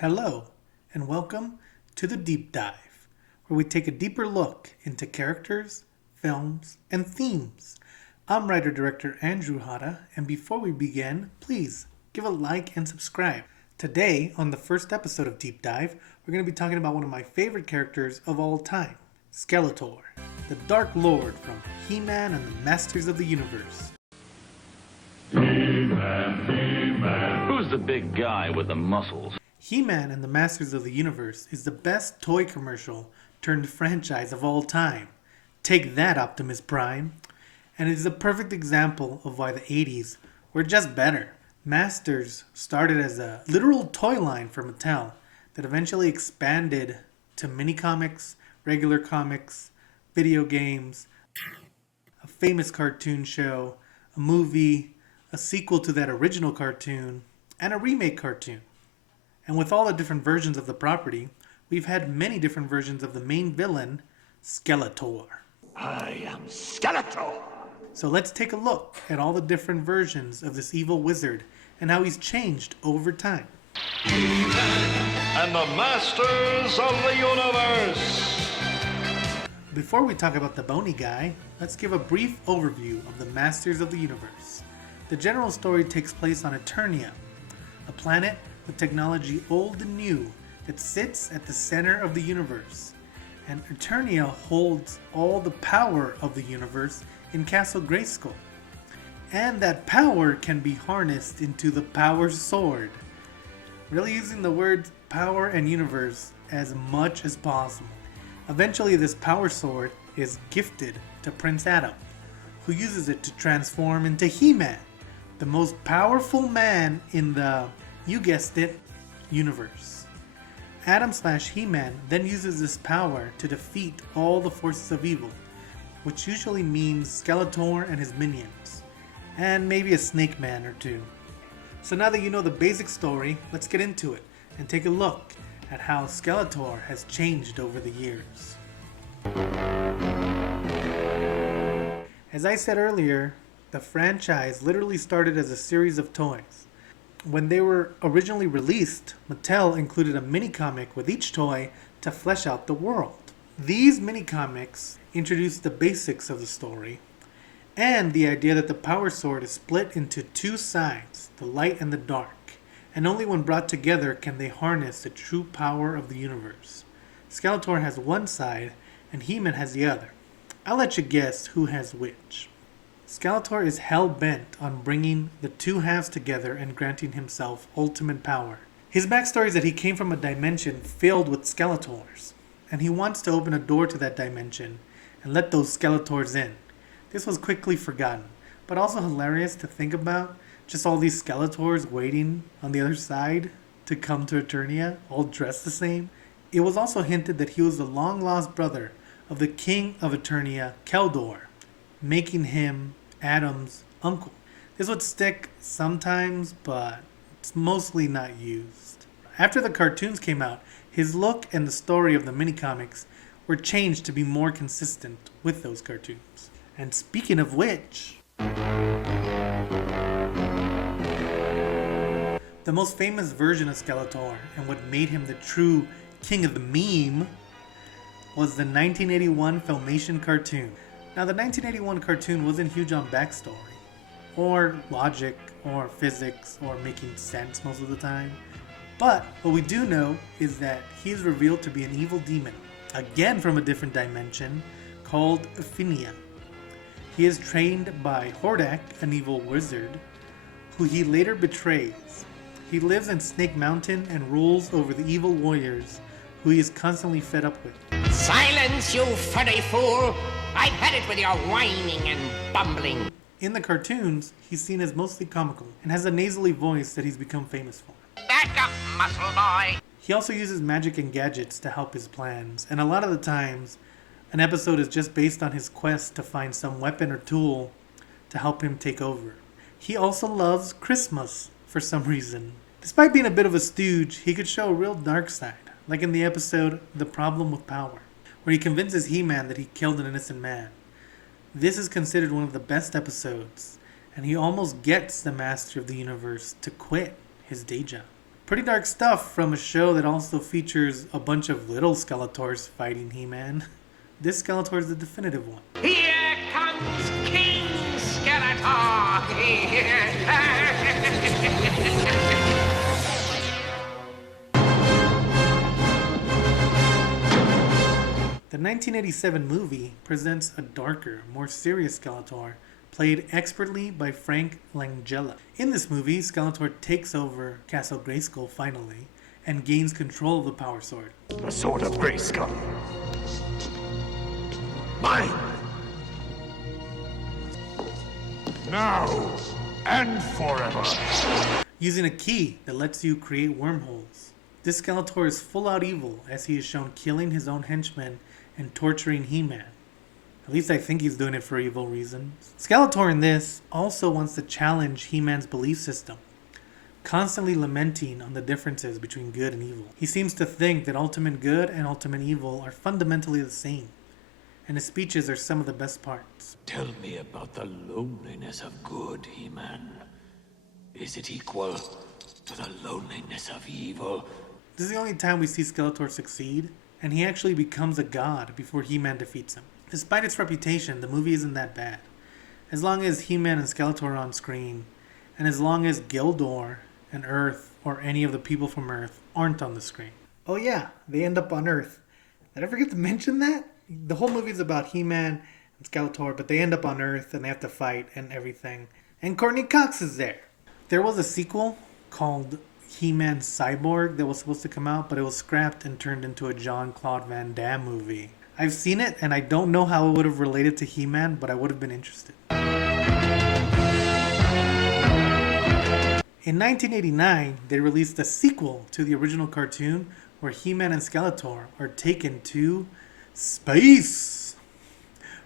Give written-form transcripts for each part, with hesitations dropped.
Hello, and welcome to the Deep Dive, where we take a deeper look into characters, films, and themes. I'm writer-director Andrew Hata, and before we begin, please give a like and subscribe. Today, on the first episode of Deep Dive, we're going to be talking about one of my favorite characters of all time, Skeletor, the Dark Lord from He-Man and the Masters of the Universe. Who's the big guy with the muscles? He-Man and the Masters of the Universe is the best toy commercial turned franchise of all time. Take that, Optimus Prime. And it is a perfect example of why the 80s were just better. Masters started as a literal toy line for Mattel that eventually expanded to mini comics, regular comics, video games, a famous cartoon show, a movie, a sequel to that original cartoon, and a remake cartoon. And with all the different versions of the property, we've had many different versions of the main villain, Skeletor. I am Skeletor! So let's take a look at all the different versions of this evil wizard and how he's changed over time. And the Masters of the Universe! Before we talk about the bony guy, let's give a brief overview of the Masters of the Universe. The general story takes place on Eternia, a planet with technology old and new that sits at the center of the universe. And Eternia holds all the power of the universe in Castle Grayskull. And that power can be harnessed into the Power Sword. Really using the words power and universe as much as possible. Eventually this Power Sword is gifted to Prince Adam, who uses it to transform into He-Man, the most powerful man in the, you guessed it, universe. Adam/He-Man then uses this power to defeat all the forces of evil, which usually means Skeletor and his minions, and maybe a Snake Man or two. So now that you know the basic story, let's get into it and take a look at how Skeletor has changed over the years. As I said earlier, the franchise literally started as a series of toys. When they were originally released, Mattel included a mini-comic with each toy to flesh out the world. These mini-comics introduced the basics of the story and the idea that the Power Sword is split into two sides, the light and the dark, and only when brought together can they harness the true power of the universe. Skeletor has one side and He-Man has the other. I'll let you guess who has which. Skeletor is hell-bent on bringing the two halves together and granting himself ultimate power. His backstory is that he came from a dimension filled with Skeletors, and he wants to open a door to that dimension and let those Skeletors in. This was quickly forgotten, but also hilarious to think about, just all these Skeletors waiting on the other side to come to Eternia, all dressed the same. It was also hinted that he was the long-lost brother of the king of Eternia, Keldor, making him Adam's uncle. This would stick sometimes, but it's mostly not used. After the cartoons came out, his look and the story of the mini-comics were changed to be more consistent with those cartoons. And speaking of which, the most famous version of Skeletor and what made him the true king of the meme was the 1981 Filmation cartoon. Now, the 1981 cartoon wasn't huge on backstory, or logic, or physics, or making sense most of the time. But what we do know is that he is revealed to be an evil demon, again from a different dimension, called Phinia. He is trained by Hordak, an evil wizard, who he later betrays. He lives in Snake Mountain and rules over the evil warriors, who he is constantly fed up with. Silence, you furry fool! I've had it with your whining and bumbling. In the cartoons, he's seen as mostly comical and has a nasally voice that he's become famous for. Back up, muscle boy! He also uses magic and gadgets to help his plans, and a lot of the times, an episode is just based on his quest to find some weapon or tool to help him take over. He also loves Christmas for some reason. Despite being a bit of a stooge, he could show a real dark side, like in the episode The Problem with Power, where he convinces He-Man that he killed an innocent man. This is considered one of the best episodes, and he almost gets the Master of the Universe to quit his day job. Pretty dark stuff from a show that also features a bunch of little Skeletors fighting He-Man. This Skeletor is the definitive one. Here comes King Skeletor! The 1987 movie presents a darker, more serious Skeletor, played expertly by Frank Langella. In this movie, Skeletor takes over Castle Grayskull finally, and gains control of the Power Sword. The sword of Grayskull. Mine. Now and forever. Using a key that lets you create wormholes. This Skeletor is full out evil, as he is shown killing his own henchmen and torturing He-Man. At least I think he's doing it for evil reasons. Skeletor in this also wants to challenge He-Man's belief system, constantly lamenting on the differences between good and evil. He seems to think that ultimate good and ultimate evil are fundamentally the same, and his speeches are some of the best parts. Tell me about the loneliness of good, He-Man. Is it equal to the loneliness of evil? This is the only time we see Skeletor succeed, and he actually becomes a god before He-Man defeats him. Despite its reputation, the movie isn't that bad. As long as He-Man and Skeletor are on screen, and as long as Gildor and Earth or any of the people from Earth aren't on the screen. Oh yeah, they end up on Earth. Did I forget to mention that? The whole movie is about He-Man and Skeletor, but they end up on Earth and they have to fight and everything. And Courtney Cox is there. There was a sequel called He-Man Cyborg that was supposed to come out, but it was scrapped and turned into a Jean-Claude Van Damme movie. I've seen it, and I don't know how it would have related to He-Man, but I would have been interested. In 1989, they released a sequel to the original cartoon where He-Man and Skeletor are taken to space,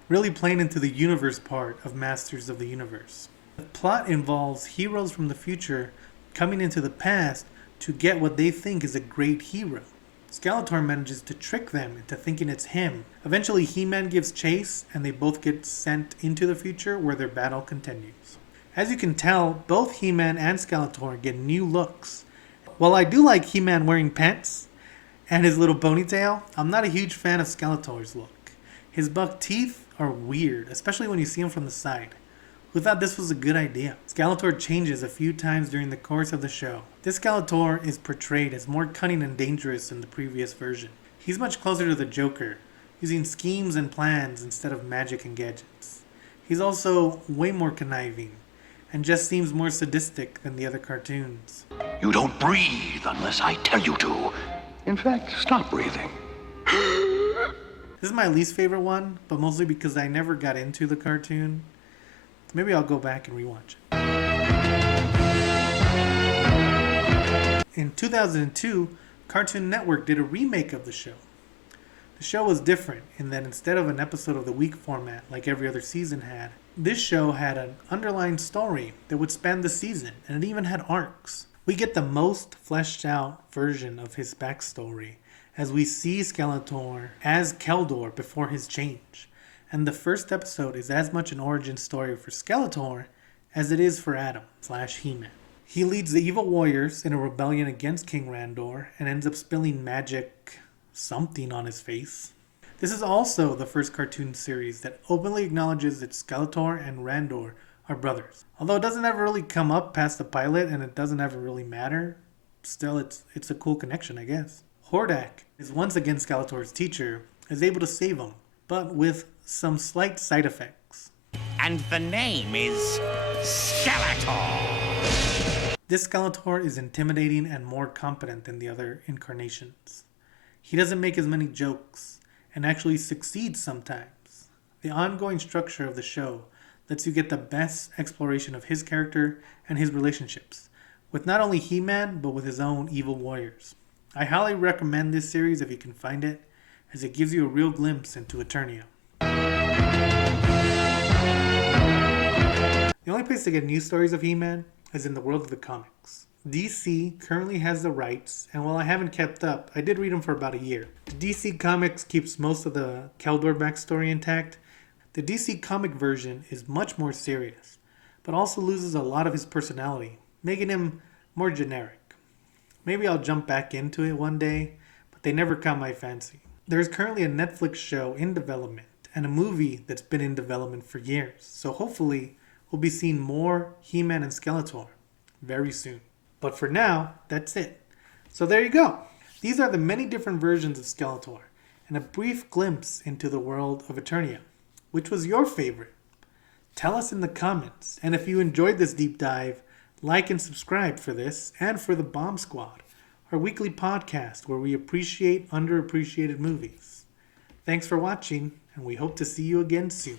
really playing into the universe part of Masters of the Universe. The plot involves heroes from the future coming into the past to get what they think is a great hero. Skeletor manages to trick them into thinking it's him. Eventually, He-Man gives chase, and they both get sent into the future where their battle continues. As you can tell, both He-Man and Skeletor get new looks. While I do like He-Man wearing pants and his little ponytail, I'm not a huge fan of Skeletor's look. His buck teeth are weird, especially when you see him from the side. Who thought this was a good idea? Skeletor changes a few times during the course of the show. This Skeletor is portrayed as more cunning and dangerous than the previous version. He's much closer to the Joker, using schemes and plans instead of magic and gadgets. He's also way more conniving, and just seems more sadistic than the other cartoons. You don't breathe unless I tell you to. In fact, stop breathing. This is my least favorite one, but mostly because I never got into the cartoon. Maybe I'll go back and rewatch it. In 2002, Cartoon Network did a remake of the show. The show was different in that instead of an episode of the week format like every other season had, this show had an underlying story that would span the season, and it even had arcs. We get the most fleshed out version of his backstory as we see Skeletor as Keldor before his change. And the first episode is as much an origin story for Skeletor as it is for Adam/He-Man. He leads the evil warriors in a rebellion against King Randor and ends up spilling magic something on his face. This is also the first cartoon series that openly acknowledges that Skeletor and Randor are brothers. Although it doesn't ever really come up past the pilot and it doesn't ever really matter, still it's a cool connection, I guess. Hordak is once again Skeletor's teacher, is able to save him, but with some slight side effects. And the name is Skeletor. This Skeletor is intimidating and more competent than the other incarnations. He doesn't make as many jokes and actually succeeds sometimes. The ongoing structure of the show lets you get the best exploration of his character and his relationships, with not only He-Man, but with his own evil warriors. I highly recommend this series if you can find it, as it gives you a real glimpse into Eternia. The only place to get news stories of He-Man is in the world of the comics. DC currently has the rights, and while I haven't kept up, I did read them for about a year. The DC Comics keeps most of the Keldor backstory intact. The DC comic version is much more serious, but also loses a lot of his personality, making him more generic. Maybe I'll jump back into it one day, but they never caught my fancy. There's currently a Netflix show in development and a movie that's been in development for years, so hopefully we'll be seeing more He-Man and Skeletor very soon. But for now, that's it. So there you go. These are the many different versions of Skeletor, and a brief glimpse into the world of Eternia. Which was your favorite? Tell us in the comments, and if you enjoyed this deep dive, like and subscribe for this and for the Bomb Squad, our weekly podcast where we appreciate underappreciated movies. Thanks for watching, and we hope to see you again soon.